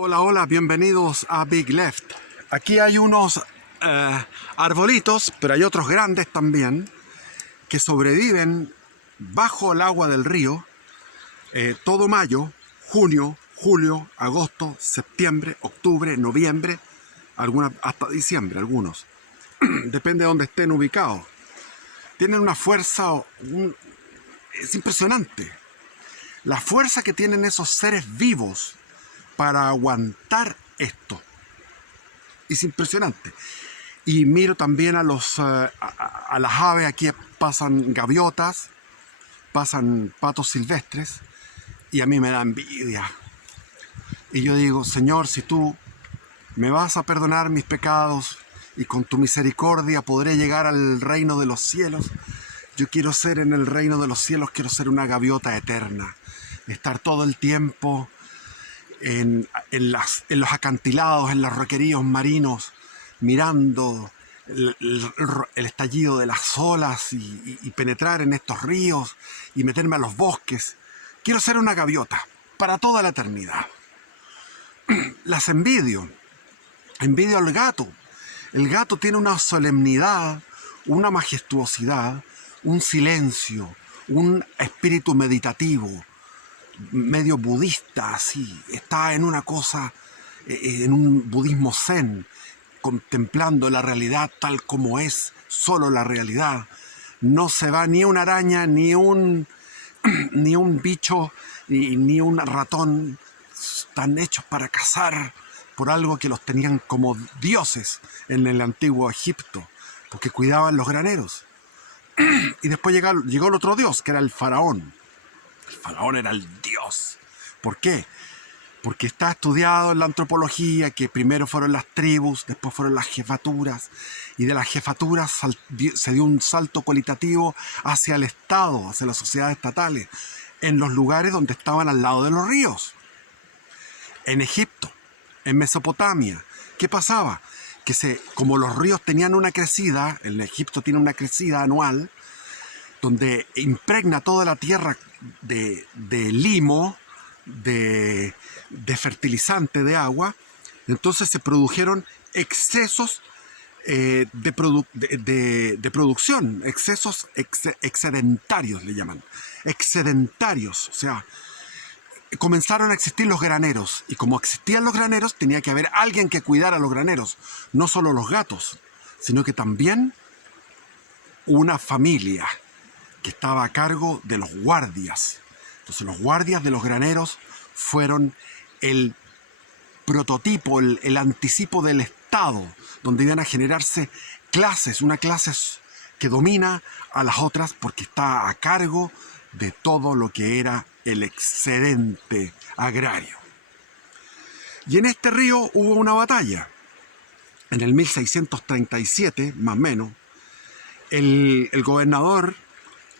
Hola, hola, bienvenidos a Big Left. Aquí hay unos arbolitos, pero hay otros grandes también, que sobreviven bajo el agua del río todo mayo, junio, julio, agosto, septiembre, octubre, noviembre, algunas hasta diciembre, algunos. Depende de dónde estén ubicados. Tienen una fuerza, es impresionante. La fuerza que tienen esos seres vivos para aguantar esto es impresionante. Y miro también a las aves. Aquí pasan gaviotas, pasan patos silvestres, y a mí me da envidia. Y yo digo: Señor, si tú me vas a perdonar mis pecados y con tu misericordia podré llegar al reino de los cielos, yo quiero ser en el reino de los cielos, quiero ser una gaviota eterna, estar todo el tiempo en los acantilados, en los roqueríos marinos, mirando el estallido de las olas y penetrar en estos ríos y meterme a los bosques. Quiero ser una gaviota para toda la eternidad. Las envidio al gato. El gato tiene una solemnidad, una majestuosidad, un silencio, un espíritu meditativo, medio budista, así. Está en una cosa, en un budismo zen, contemplando la realidad tal como es, solo la realidad. No se va ni una araña, ni un bicho, ni un ratón. Están hechos para cazar por algo que los tenían como dioses en el antiguo Egipto, porque cuidaban los graneros. Y después llegó el otro dios, que era el faraón. El faraón era el dios. ¿Por qué? Porque está estudiado en la antropología que primero fueron las tribus, después fueron las jefaturas, y de las jefaturas se dio un salto cualitativo hacia el Estado, hacia las sociedades estatales, en los lugares donde estaban al lado de los ríos. En Egipto, en Mesopotamia, ¿qué pasaba? Que como los ríos tenían una crecida, en Egipto tiene una crecida anual, donde impregna toda la tierra de limo, de fertilizante, de agua. Entonces se produjeron excesos de producción, excesos excedentarios le llaman, excedentarios. O sea, comenzaron a existir los graneros, y como existían los graneros tenía que haber alguien que cuidara los graneros, no solo los gatos, sino que también una familia que estaba a cargo de los guardias. Entonces los guardias de los graneros fueron el prototipo, el anticipo del Estado, donde iban a generarse clases, una clase que domina a las otras porque está a cargo de todo lo que era el excedente agrario. Y en este río hubo una batalla. En el 1637, más o menos, el gobernador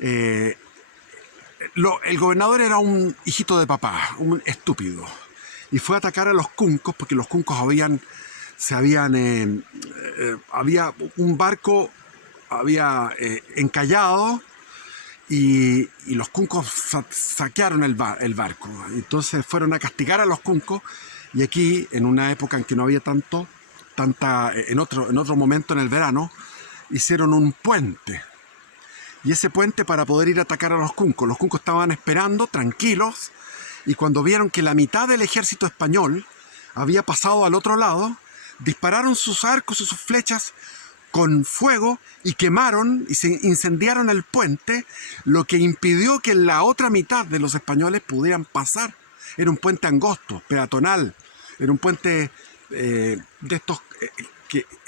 el gobernador era un hijito de papá, un estúpido, y fue a atacar a los cuncos porque los cuncos había un barco encallado, y los cuncos saquearon el barco. Entonces fueron a castigar a los cuncos, y aquí, en una época en que no había en otro momento en el verano, hicieron un puente. Y ese puente para poder ir a atacar a los cuncos estaban esperando tranquilos, y cuando vieron que la mitad del ejército español había pasado al otro lado, dispararon sus arcos y sus flechas con fuego y quemaron y se incendiaron el puente, lo que impidió que la otra mitad de los españoles pudieran pasar. Era un puente angosto, peatonal, era un puente de estos...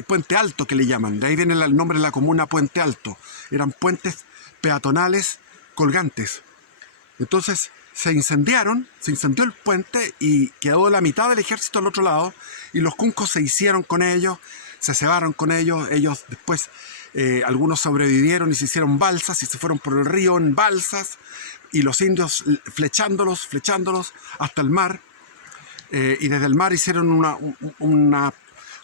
Puente Alto, que le llaman, de ahí viene el nombre de la comuna, Puente Alto. Eran puentes peatonales colgantes. Entonces se incendió el puente y quedó la mitad del ejército al otro lado, y los cuncos se hicieron con ellos, se cebaron con ellos. Ellos después, algunos sobrevivieron y se hicieron balsas y se fueron por el río en balsas, y los indios flechándolos hasta el mar, y desde el mar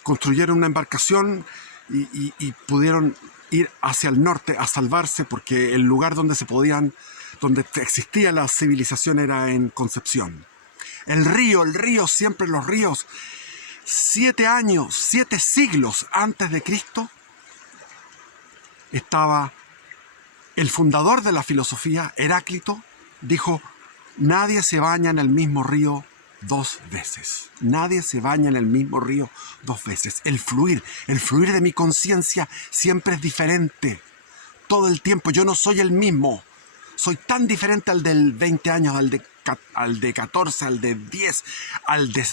construyeron una embarcación y pudieron ir hacia el norte a salvarse, porque el lugar donde existía la civilización era en Concepción. El río, siempre los ríos. 7 años, 7 siglos antes de Cristo, estaba el fundador de la filosofía, Heráclito, dijo: nadie se baña en el mismo río 2 veces. Nadie se baña en el mismo río 2 veces. El fluir de mi conciencia siempre es diferente. Todo el tiempo yo no soy el mismo. Soy tan diferente al del 20 años, al de 14, al de 10, al de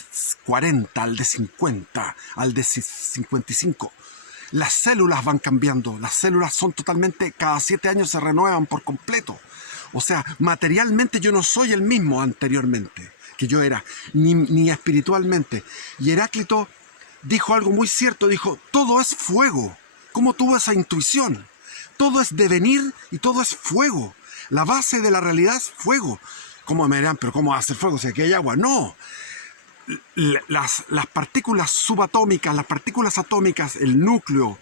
40, al de 50, al de 55. Las células van cambiando. Las células son totalmente, cada 7 años se renuevan por completo. O sea, materialmente yo no soy el mismo anteriormente que yo era, ni espiritualmente. Y Heráclito dijo algo muy cierto, dijo: todo es fuego. ¿Cómo tuvo esa intuición? Todo es devenir y todo es fuego. La base de la realidad es fuego. ¿Cómo me dirán? ¿Pero cómo hace fuego si aquí hay agua? No. Las partículas subatómicas, las partículas atómicas, el núcleo,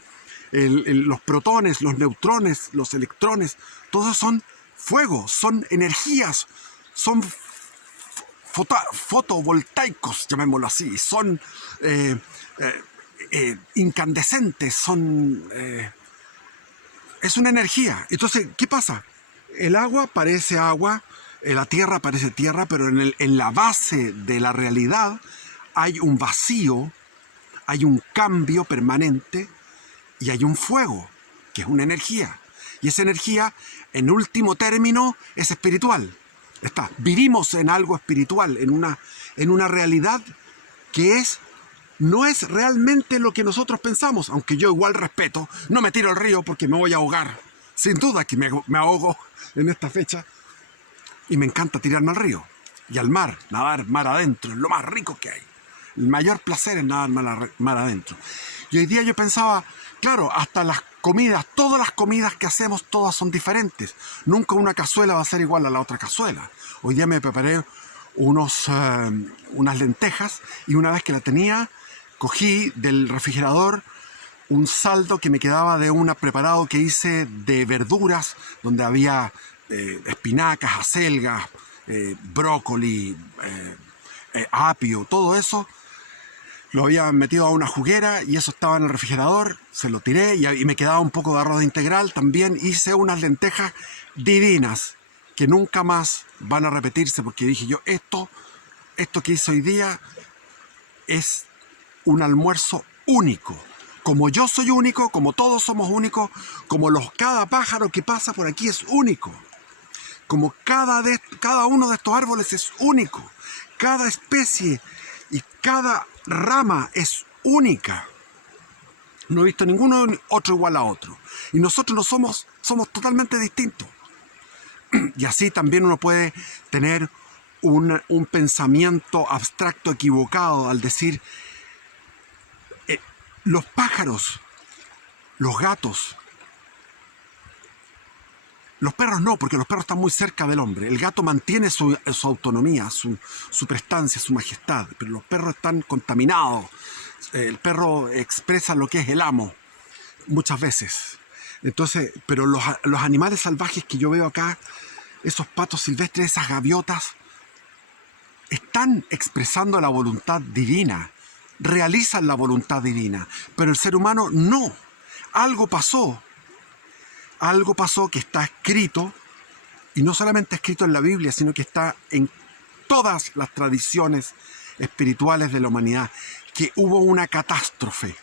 los protones, los neutrones, los electrones, todos son fuego, son energías, son fotovoltaicos, llamémoslo así, son incandescentes, es una energía. Entonces, ¿qué pasa? El agua parece agua, la tierra parece tierra, pero en la base de la realidad hay un vacío, hay un cambio permanente y hay un fuego, que es una energía. Y esa energía, en último término, es espiritual. Vivimos en algo espiritual, en una realidad que no es realmente lo que nosotros pensamos, aunque yo igual respeto, no me tiro al río porque me voy a ahogar. Sin duda que me ahogo en esta fecha. Y me encanta tirarme al río y al mar, nadar mar adentro, es lo más rico que hay. El mayor placer es nadar mar adentro. Y hoy día yo pensaba, claro, hasta las comidas, todas las comidas que hacemos, todas son diferentes. Nunca una cazuela va a ser igual a la otra cazuela. Hoy día me preparé unas lentejas y una vez que la tenía, cogí del refrigerador un saldo que me quedaba de un preparado que hice de verduras, donde había espinacas, acelgas, brócoli, apio, todo eso. Lo había metido a una juguera y eso estaba en el refrigerador, se lo tiré y me quedaba un poco de arroz integral. También hice unas lentejas divinas que nunca más van a repetirse, porque dije yo, esto que hice hoy día es un almuerzo único. Como yo soy único, como todos somos únicos, como cada pájaro que pasa por aquí es único, como cada uno de estos árboles es único, cada especie y cada rama es única. No he visto ninguno otro igual a otro. Y nosotros no somos totalmente distintos. Y así también uno puede tener un pensamiento abstracto equivocado al decir: los pájaros, los gatos, los perros no, porque los perros están muy cerca del hombre. El gato mantiene su autonomía, su prestancia, su majestad, pero los perros están contaminados. El perro expresa lo que es el amo, muchas veces. Entonces, pero los animales salvajes que yo veo acá, esos patos silvestres, esas gaviotas, están expresando la voluntad divina, realizan la voluntad divina, pero el ser humano no. Algo pasó que está escrito, y no solamente escrito en la Biblia, sino que está en todas las tradiciones espirituales de la humanidad, que hubo una catástrofe,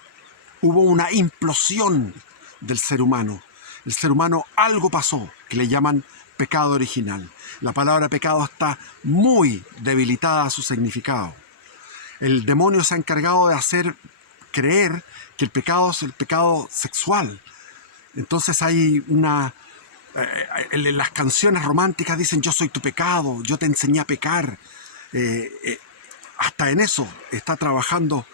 hubo una implosión del ser humano. El ser humano, algo pasó, que le llaman pecado original. La palabra pecado está muy debilitada a su significado. El demonio se ha encargado de hacer creer que el pecado es el pecado sexual. Entonces hay las canciones románticas dicen: yo soy tu pecado, yo te enseñé a pecar. Hasta en eso está trabajando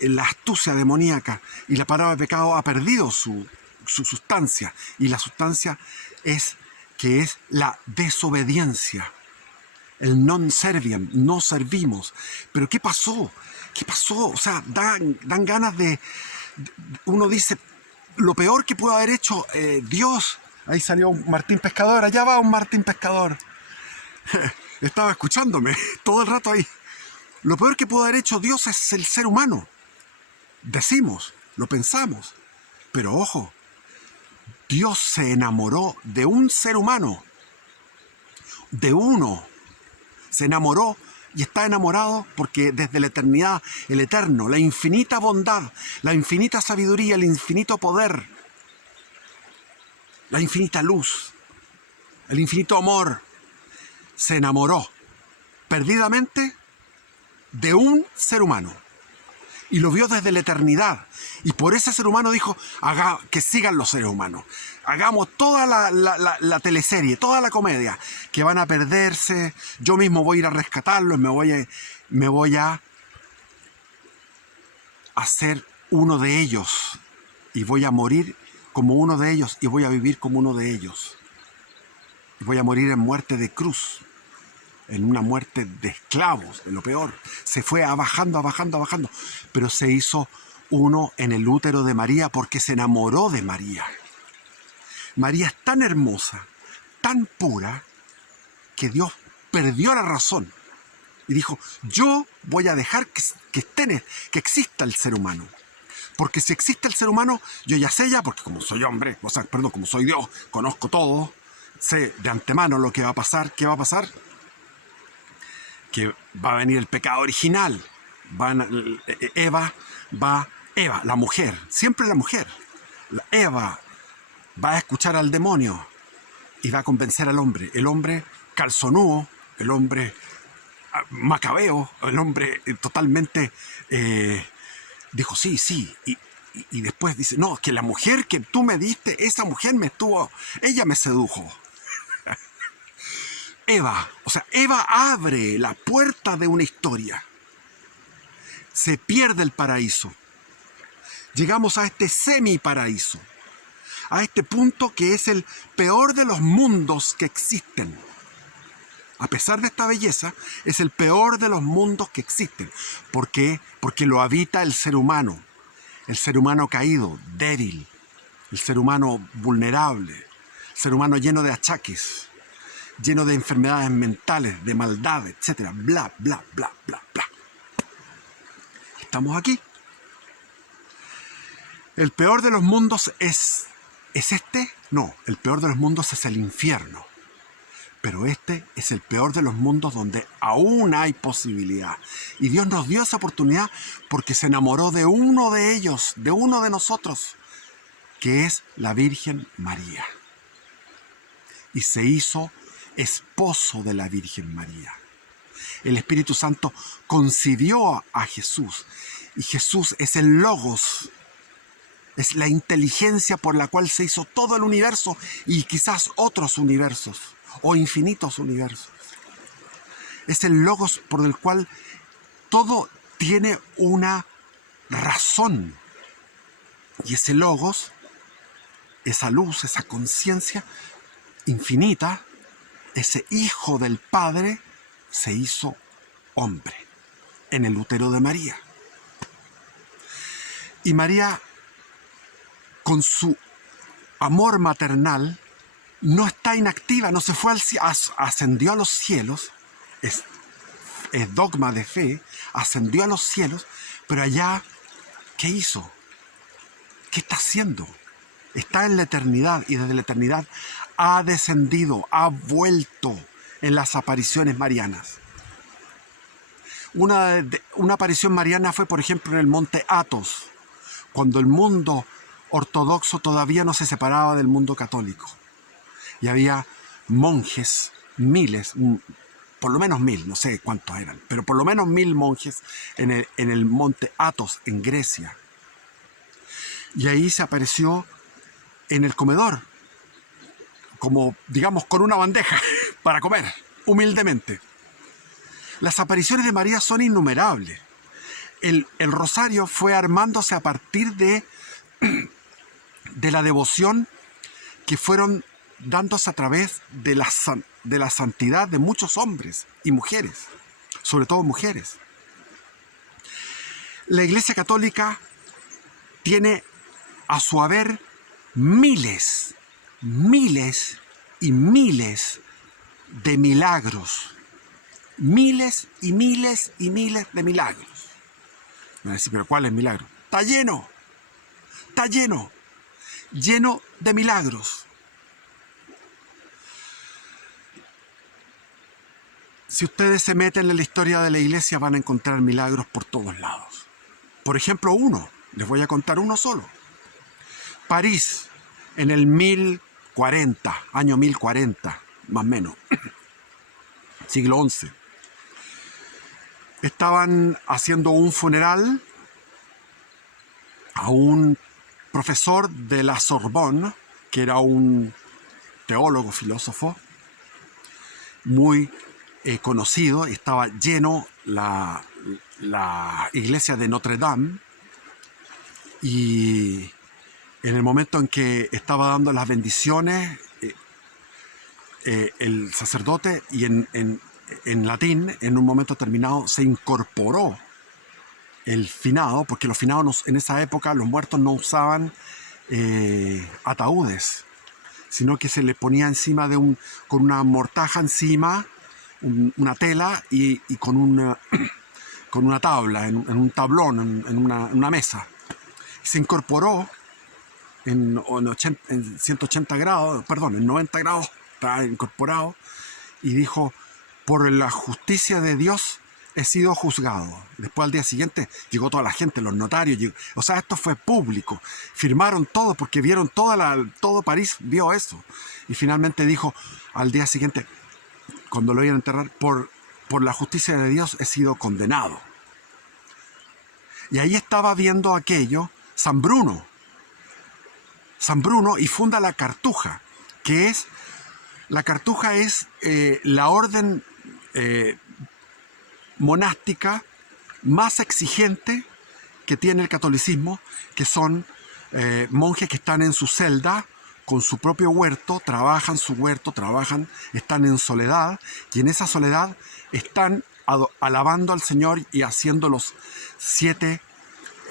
en la astucia demoníaca, y la palabra pecado ha perdido su sustancia, y la sustancia es la desobediencia, el non serviam, no servimos. Pero ¿qué pasó? O sea, dan ganas uno dice, lo peor que puede haber hecho Dios. Ahí salió un Martín Pescador, allá va un Martín Pescador. Estaba escuchándome todo el rato ahí. Lo peor que pudo haber hecho Dios es el ser humano. Decimos, lo pensamos. Pero ojo, Dios se enamoró de un ser humano. De uno. Se enamoró y está enamorado porque desde la eternidad, el eterno, la infinita bondad, la infinita sabiduría, el infinito poder, la infinita luz, el infinito amor, se enamoró perdidamente de un ser humano. Y lo vio desde la eternidad. Y por ese ser humano dijo, que sigan los seres humanos. Hagamos toda la teleserie, toda la comedia, que van a perderse. Yo mismo voy a ir a rescatarlos, me voy a hacer uno de ellos. Y voy a morir como uno de ellos y voy a vivir como uno de ellos. Y voy a morir en muerte de cruz. En una muerte de esclavos, de lo peor. Se fue bajando, pero se hizo uno en el útero de María porque se enamoró de María. María es tan hermosa, tan pura, que Dios perdió la razón y dijo, yo voy a dejar que exista el ser humano. Porque si existe el ser humano, yo ya sé porque como soy hombre, como soy Dios, conozco todo, sé de antemano lo que va a pasar. ¿Qué va a pasar? Que va a venir el pecado original. Eva, la mujer, siempre la mujer. Eva va a escuchar al demonio y va a convencer al hombre. El hombre calzonudo, el hombre macabeo, el hombre totalmente dijo sí. Y después dice, no, que la mujer que tú me diste, esa mujer ella me sedujo. Eva abre la puerta de una historia. Se pierde el paraíso. Llegamos a este semiparaíso. A este punto que es el peor de los mundos que existen. A pesar de esta belleza, es el peor de los mundos que existen. ¿Por qué? Porque lo habita el ser humano. El ser humano caído, débil. El ser humano vulnerable. El ser humano lleno de achaques. Lleno de enfermedades mentales, de maldad, etcétera, bla. ¿Estamos aquí? ¿El peor de los mundos es este? No, el peor de los mundos es el infierno. Pero este es el peor de los mundos donde aún hay posibilidad. Y Dios nos dio esa oportunidad porque se enamoró de uno de ellos, de uno de nosotros, que es la Virgen María. Y se hizo esposo de la Virgen María. El Espíritu Santo concibió a Jesús y Jesús es el Logos, es la inteligencia por la cual se hizo todo el universo y quizás otros universos o infinitos universos. Es el Logos por el cual todo tiene una razón y ese Logos, esa luz, esa conciencia infinita, ese Hijo del Padre se hizo hombre en el útero de María. Y María, con su amor maternal, no está inactiva, no se fue ascendió a los cielos, es dogma de fe, ascendió a los cielos, pero allá, ¿qué hizo? ¿Qué está haciendo? Está en la eternidad y desde la eternidad ha descendido, ha vuelto en las apariciones marianas. Una aparición mariana fue, por ejemplo, en el monte Athos, cuando el mundo ortodoxo todavía no se separaba del mundo católico. Y había monjes, miles, por lo menos 1000, no sé cuántos eran, pero por lo menos 1000 monjes en el monte Athos, en Grecia. Y ahí se apareció en el comedor, como, digamos, con una bandeja para comer, humildemente. Las apariciones de María son innumerables. El rosario fue armándose a partir de la devoción que fueron dándose a través de la santidad de muchos hombres y mujeres, sobre todo mujeres. La Iglesia Católica tiene a su haber miles y miles de milagros Miles y miles y miles de milagros. Me van a decir, pero ¿cuál es el milagro? Está lleno de milagros. Si ustedes se meten en la historia de la iglesia van a encontrar milagros por todos lados. Por ejemplo, uno, les voy a contar uno solo. París, en el 1040, año 1040, más o menos, siglo XI. Estaban haciendo un funeral a un profesor de la Sorbonne, que era un teólogo, filósofo, muy conocido. Estaba lleno la iglesia de Notre Dame, y en el momento en que estaba dando las bendiciones, el sacerdote, y en latín, en un momento terminado, se incorporó el finado, porque los finados en esa época, los muertos no usaban ataúdes, sino que se le ponía encima con una mortaja encima, una tela y con una tabla, en un tablón, en una mesa. Se incorporó en 180 grados, perdón, en 90 grados, está incorporado, y dijo: por la justicia de Dios he sido juzgado. Después, al día siguiente, llegó toda la gente, los notarios, o sea, esto fue público, firmaron todo porque vieron todo París vio eso, y finalmente dijo al día siguiente, cuando lo iban a enterrar: por la justicia de Dios he sido condenado. Y ahí estaba viendo aquello San Bruno, y funda la Cartuja, la Cartuja es la orden monástica más exigente que tiene el catolicismo, que son monjes que están en su celda con su propio huerto, trabajan su huerto, están en soledad, y en esa soledad están alabando al Señor y haciendo los 7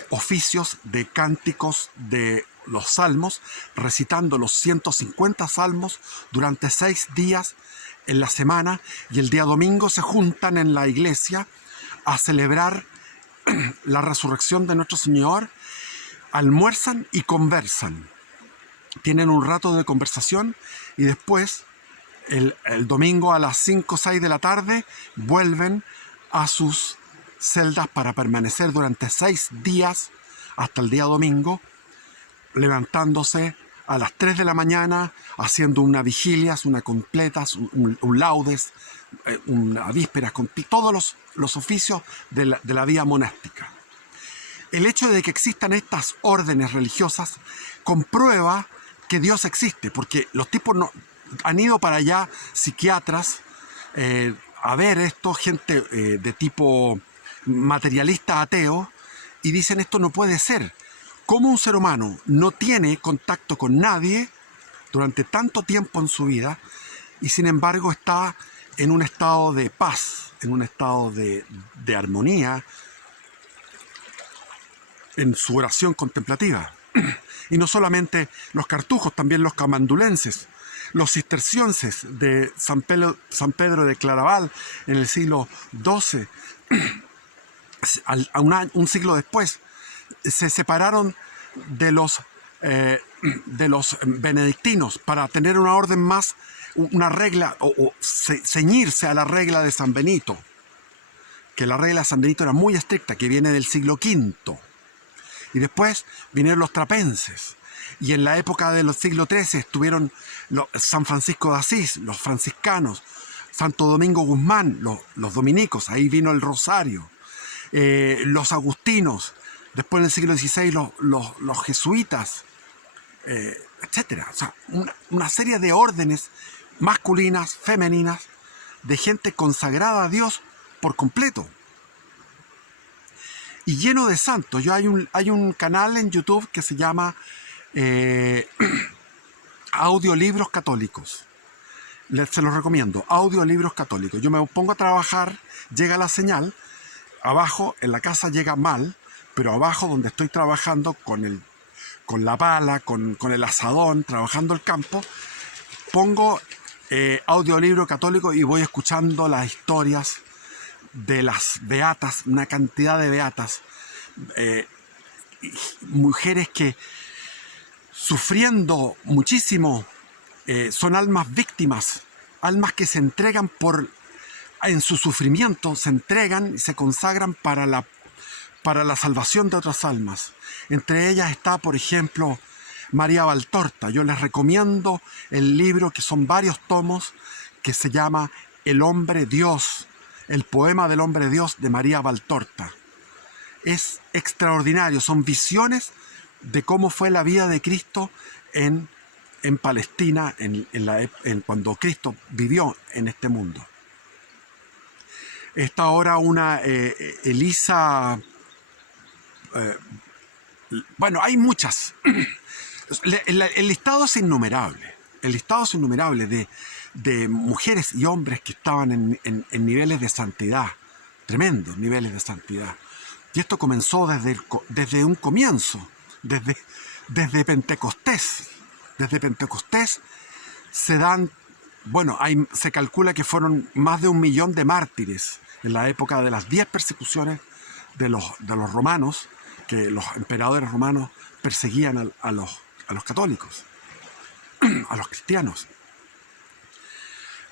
oficios de cánticos de los salmos, recitando los 150 salmos durante 6 días en la semana, y el día domingo se juntan en la iglesia a celebrar la resurrección de nuestro Señor, almuerzan y conversan. Tienen un rato de conversación y después, el domingo a las 5 o 6 de la tarde, vuelven a sus celdas para permanecer durante 6 días hasta el día domingo, levantándose a las 3 de la mañana, haciendo una vigilia, una completa, un laudes, una víspera, con todos los oficios de la vida monástica. El hecho de que existan estas órdenes religiosas comprueba que Dios existe, porque los tipos han ido para allá, psiquiatras, a ver esto, gente de tipo materialista, ateo, y dicen: esto no puede ser. ¿Cómo un ser humano no tiene contacto con nadie durante tanto tiempo en su vida y sin embargo está en un estado de paz, en un estado de armonía, en su oración contemplativa? Y no solamente los cartujos, también los camandulenses, los cistercienses de San Pedro de Claraval en el siglo XII, un siglo después, se separaron de los benedictinos para tener una orden más, una regla, o ceñirse a la regla de San Benito, que la regla de San Benito era muy estricta, que viene del siglo V. Y después vinieron los trapenses. Y en la época del siglo XIII estuvieron San Francisco de Asís, los franciscanos, Santo Domingo Guzmán, los dominicos, ahí vino el rosario, los agustinos, después en el siglo XVI los jesuitas, etc. O sea, una serie de órdenes masculinas, femeninas, de gente consagrada a Dios por completo. Y lleno de santos. Hay un canal en YouTube que se llama Audiolibros Católicos. Se los recomiendo, Audiolibros Católicos. Yo me pongo a trabajar, llega la señal, abajo en la casa llega mal, pero abajo donde estoy trabajando con la pala, con el asadón, trabajando el campo, pongo audiolibro católico y voy escuchando las historias de las beatas, una cantidad de beatas, mujeres que sufriendo muchísimo, son almas víctimas, almas que se entregan en su sufrimiento, se entregan y se consagran para la salvación de otras almas. Entre ellas está, por ejemplo, María Valtorta. Yo les recomiendo el libro, que son varios tomos, que se llama El hombre Dios, el poema del hombre Dios de María Valtorta. Es extraordinario, son visiones de cómo fue la vida de Cristo en Palestina, cuando Cristo vivió en este mundo. Está ahora una Elisa... bueno, hay muchas. El listado es innumerable. El listado es innumerable de mujeres y hombres que estaban en niveles de santidad, tremendos niveles de santidad. Y esto comenzó desde un comienzo, desde Pentecostés. Desde Pentecostés se dan, bueno, se calcula que fueron más de 1 millón de mártires en la época de las 10 persecuciones de los romanos, que los emperadores romanos perseguían a los católicos, a los cristianos.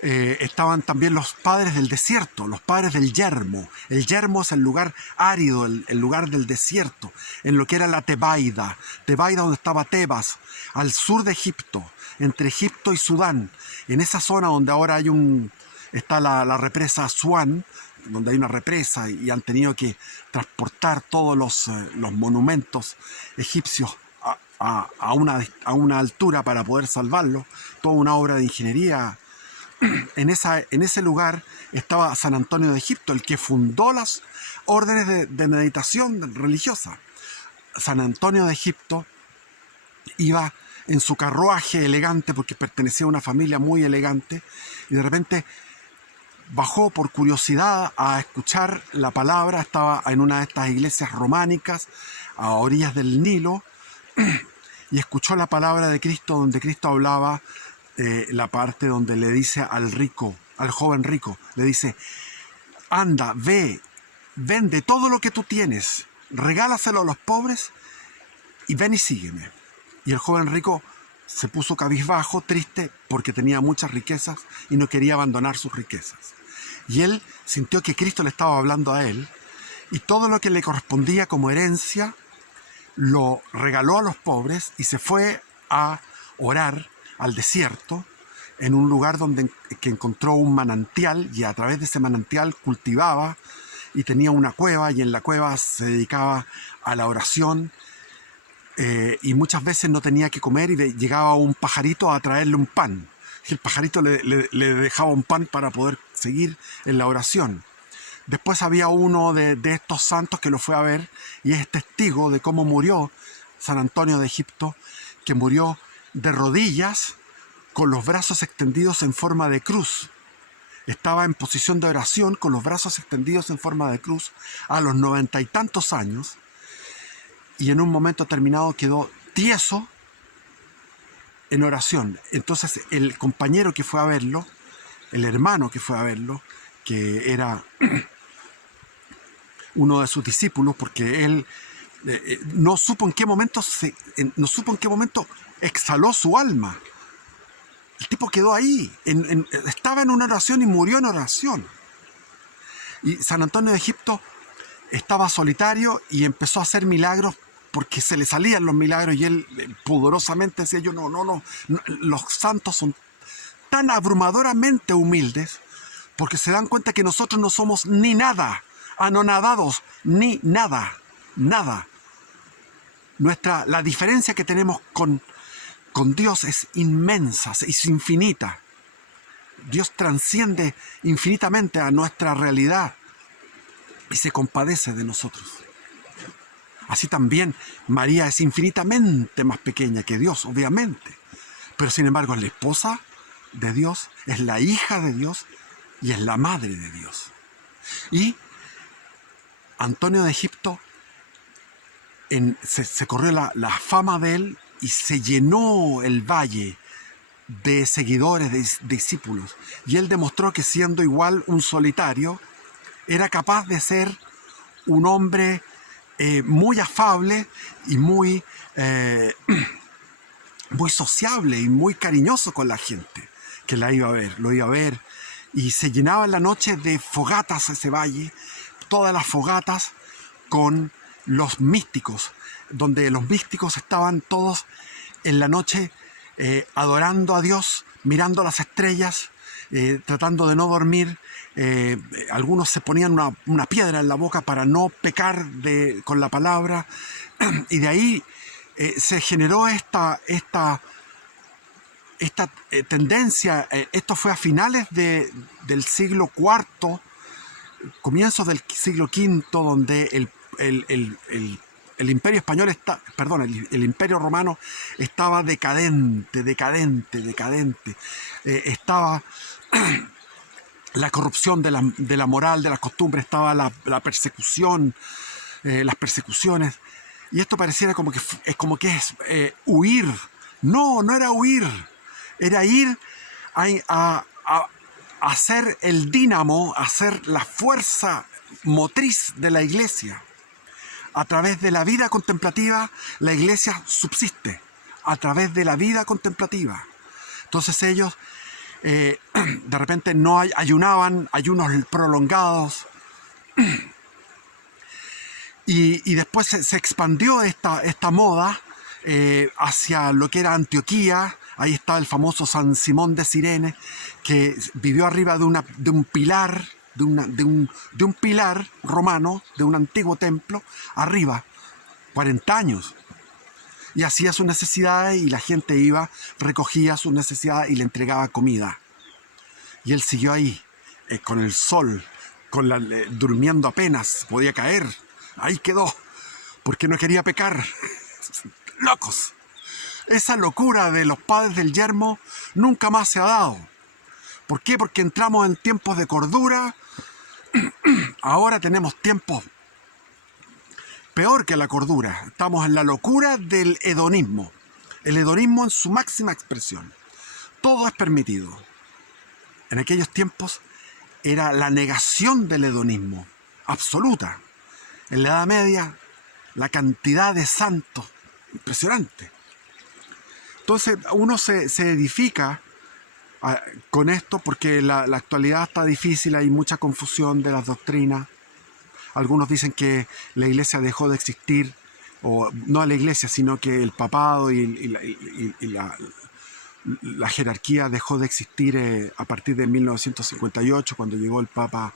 Estaban también los padres del desierto, los padres del yermo. El yermo es el lugar árido, el lugar del desierto, en lo que era la Tebaida. Tebaida, donde estaba Tebas, al sur de Egipto, entre Egipto y Sudán. En esa zona donde ahora está la represa Asuán, donde hay una represa y han tenido que transportar todos los monumentos egipcios a una altura para poder salvarlos. Toda una obra de ingeniería. En ese lugar estaba San Antonio de Egipto, el que fundó las órdenes de meditación religiosa. San Antonio de Egipto iba en su carruaje elegante, porque pertenecía a una familia muy elegante, y de repente bajó por curiosidad a escuchar la palabra. Estaba en una de estas iglesias románicas a orillas del Nilo, y escuchó la palabra de Cristo, donde Cristo hablaba, la parte donde le dice al joven rico, le dice: anda, vende todo lo que tú tienes, regálaselo a los pobres y ven y sígueme. Y el joven rico se puso cabizbajo, triste, porque tenía muchas riquezas y no quería abandonar sus riquezas. Y él sintió que Cristo le estaba hablando a él, y todo lo que le correspondía como herencia lo regaló a los pobres y se fue a orar al desierto, en un lugar que encontró un manantial, y a través de ese manantial cultivaba, y tenía una cueva, y en la cueva se dedicaba a la oración, y muchas veces no tenía que comer, y llegaba un pajarito a traerle un pan. Y el pajarito le dejaba un pan para poder seguir en la oración. Después había uno de estos santos que lo fue a ver, y es testigo de cómo murió San Antonio de Egipto, que murió de rodillas, con los brazos extendidos en forma de cruz. Estaba en posición de oración con los brazos extendidos en forma de cruz a los 90 y tantos años, y en un momento terminado quedó tieso en oración. Entonces el compañero que fue a verlo, el hermano que fue a verlo, que era uno de sus discípulos, porque él no supo en qué momento exhaló su alma. El tipo quedó ahí, estaba en una oración y murió en oración. Y San Antonio de Egipto estaba solitario y empezó a hacer milagros, porque se le salían los milagros, y él pudorosamente decía: yo no, los santos son tan abrumadoramente humildes, porque se dan cuenta que nosotros no somos ni nada, anonadados, ni nada. La diferencia que tenemos con Dios es inmensa, es infinita. Dios transciende infinitamente a nuestra realidad y se compadece de nosotros. Así también María es infinitamente más pequeña que Dios, obviamente, pero sin embargo es la esposa de Dios, es la hija de Dios y es la madre de Dios. Y Antonio de Egipto, se corrió la fama de él, y se llenó el valle de seguidores, de discípulos. Y él demostró que, siendo igual un solitario, era capaz de ser un hombre muy afable y muy, muy sociable y muy cariñoso con la gente que la iba a ver, lo iba a ver. Y se llenaba en la noche de fogatas ese valle, todas las fogatas con los místicos, donde los místicos estaban todos en la noche adorando a Dios, mirando las estrellas, tratando de no dormir. Algunos se ponían una piedra en la boca para no pecar con la palabra. Y de ahí se generó esta tendencia. Esto fue a finales del siglo IV, comienzos del siglo V, donde el imperio español el imperio romano estaba decadente. Estaba la corrupción de la moral, de las costumbres, estaba la persecución, las persecuciones. Y esto pareciera como que es huir. No, no era huir. Era ir a ser el dínamo, a ser la fuerza motriz de la iglesia. A través de la vida contemplativa, la iglesia subsiste. A través de la vida contemplativa. Entonces ellos de repente no ayunaban, ayunos prolongados. Y después se expandió esta moda hacia lo que era Antioquía. Ahí está el famoso San Simón de Cirene, que vivió arriba de un pilar, de un pilar romano, de un antiguo templo, arriba, 40 años. Y hacía sus necesidades y la gente iba, recogía sus necesidades y le entregaba comida. Y él siguió ahí, con el sol, durmiendo apenas, podía caer. Ahí quedó, porque no quería pecar. ¡Locos! Esa locura de los padres del yermo nunca más se ha dado. ¿Por qué? Porque entramos en tiempos de cordura. Ahora tenemos tiempos peor que la cordura. Estamos en la locura del hedonismo. El hedonismo en su máxima expresión. Todo es permitido. En aquellos tiempos era la negación del hedonismo absoluta. En la Edad Media, la cantidad de santos, impresionante. Entonces uno se edifica con esto porque la actualidad está difícil, hay mucha confusión de las doctrinas. Algunos dicen que la iglesia dejó de existir, o no la iglesia, sino que el papado y la jerarquía dejó de existir a partir de 1958, cuando llegó el Papa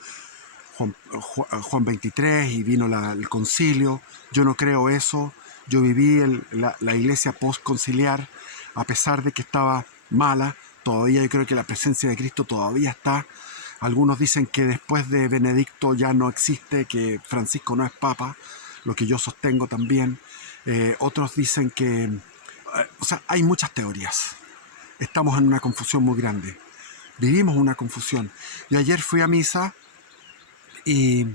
Juan XXIII y vino el concilio. Yo no creo eso. Yo viví la iglesia post-conciliar, a pesar de que estaba mala. Todavía yo creo que la presencia de Cristo todavía está. Algunos dicen que después de Benedicto ya no existe, que Francisco no es papa, lo que yo sostengo también. Otros dicen que... o sea, hay muchas teorías. Estamos en una confusión muy grande. Vivimos una confusión. Yo ayer fui a misa y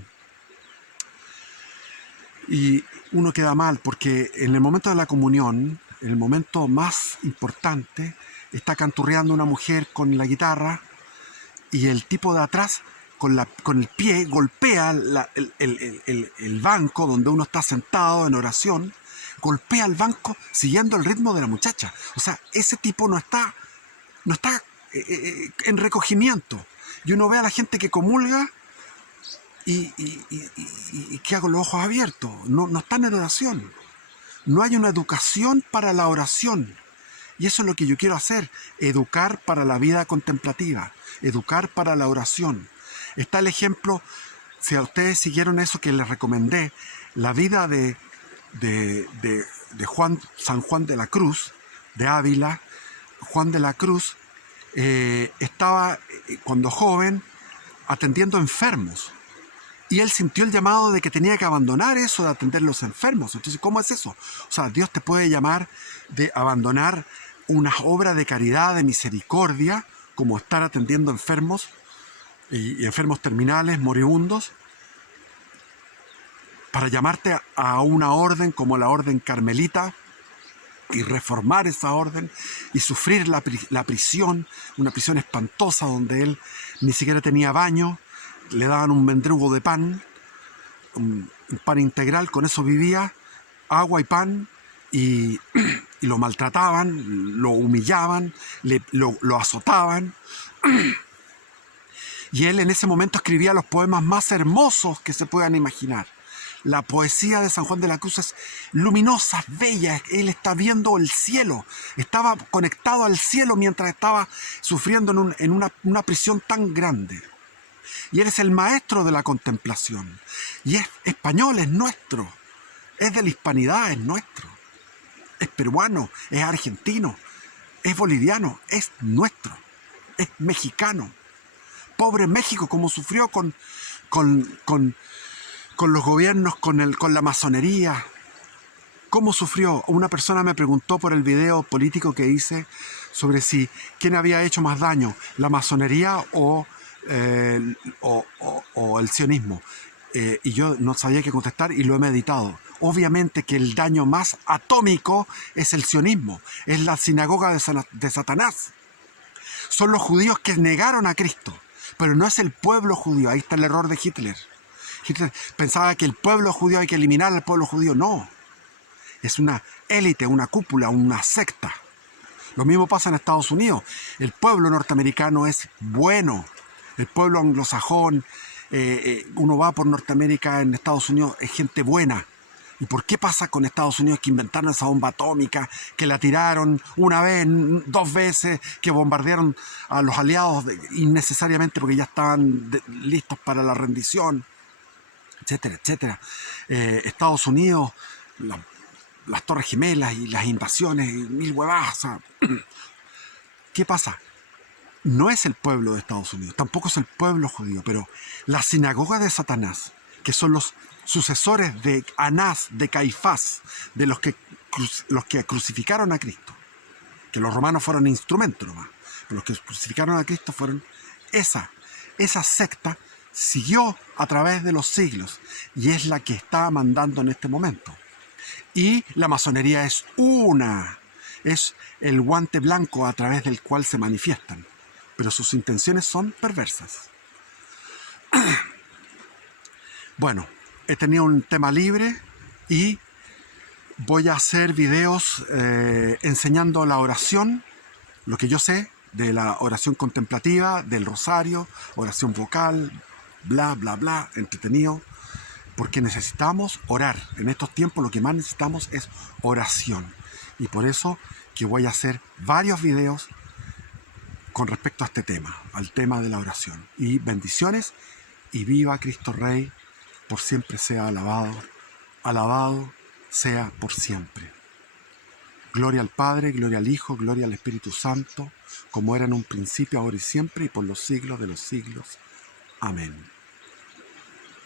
uno queda mal porque en el momento de la comunión, en el momento más importante, está canturreando una mujer con la guitarra y el tipo de atrás con el pie golpea el banco donde uno está sentado en oración, golpea el banco siguiendo el ritmo de la muchacha. O sea, ese tipo no está en recogimiento. Y uno ve a la gente que comulga y queda con los ojos abiertos. No están en oración. No hay una educación para la oración. Y eso es lo que yo quiero hacer, educar para la vida contemplativa, educar para la oración. Está el ejemplo, si a ustedes siguieron eso que les recomendé, la vida de San Juan de la Cruz, de Ávila. Juan de la Cruz estaba, cuando joven, atendiendo enfermos. Y él sintió el llamado de que tenía que abandonar eso de atender a los enfermos. Entonces, ¿cómo es eso? O sea, Dios te puede llamar de abandonar una obra de caridad, de misericordia, como estar atendiendo enfermos y enfermos terminales, moribundos, para llamarte a una orden como la orden carmelita y reformar esa orden y sufrir la prisión, una prisión espantosa donde él ni siquiera tenía baño, le daban un mendrugo de pan, un pan integral, con eso vivía, agua y pan, y lo maltrataban, lo humillaban, lo azotaban. Y él en ese momento escribía los poemas más hermosos que se puedan imaginar. La poesía de San Juan de la Cruz es luminosa, bella. Él está viendo el cielo. Estaba conectado al cielo mientras estaba sufriendo en una prisión tan grande. Y él es el maestro de la contemplación. Y es español, es nuestro. Es de la hispanidad, es nuestro. Es peruano, es argentino, es boliviano, es nuestro. Es mexicano. Pobre México, como sufrió con los gobiernos, con la masonería. ¿Cómo sufrió? Una persona me preguntó por el video político que hice sobre si quién había hecho más daño, la masonería o el sionismo. Y yo no sabía qué contestar y lo he meditado. Obviamente que el daño más atómico es el sionismo, es la sinagoga de Satanás. Son los judíos que negaron a Cristo, pero no es el pueblo judío. Ahí está el error de Hitler. Hitler pensaba que el pueblo judío hay que eliminar al pueblo judío. No, es una élite, una cúpula, una secta. Lo mismo pasa en Estados Unidos. El pueblo norteamericano es bueno. El pueblo anglosajón, uno va por Norteamérica, en Estados Unidos, es gente buena. ¿Y por qué pasa con Estados Unidos que inventaron esa bomba atómica, que la tiraron una vez, 2 veces, que bombardearon a los aliados innecesariamente porque ya estaban listos para la rendición, etcétera, etcétera? Estados Unidos, las Torres Gemelas y las invasiones, y mil huevadas. O sea, ¿qué pasa? No es el pueblo de Estados Unidos, tampoco es el pueblo judío, pero la sinagoga de Satanás, que son los sucesores de Anás, de Caifás, de los que crucificaron a Cristo, que los romanos fueron instrumentos nomás, pero los que crucificaron a Cristo fueron esa secta, siguió a través de los siglos y es la que está mandando en este momento. Y la masonería es el guante blanco a través del cual se manifiestan, pero sus intenciones son perversas. Bueno, he tenido un tema libre y voy a hacer videos enseñando la oración, lo que yo sé de la oración contemplativa, del rosario, oración vocal, bla, bla, bla, entretenido, porque necesitamos orar. En estos tiempos lo que más necesitamos es oración. Y por eso que voy a hacer varios videos con respecto a este tema, al tema de la oración. Y bendiciones y viva Cristo Rey, por siempre sea alabado, alabado sea por siempre. Gloria al Padre, gloria al Hijo, gloria al Espíritu Santo, como era en un principio, ahora y siempre, y por los siglos de los siglos. Amén.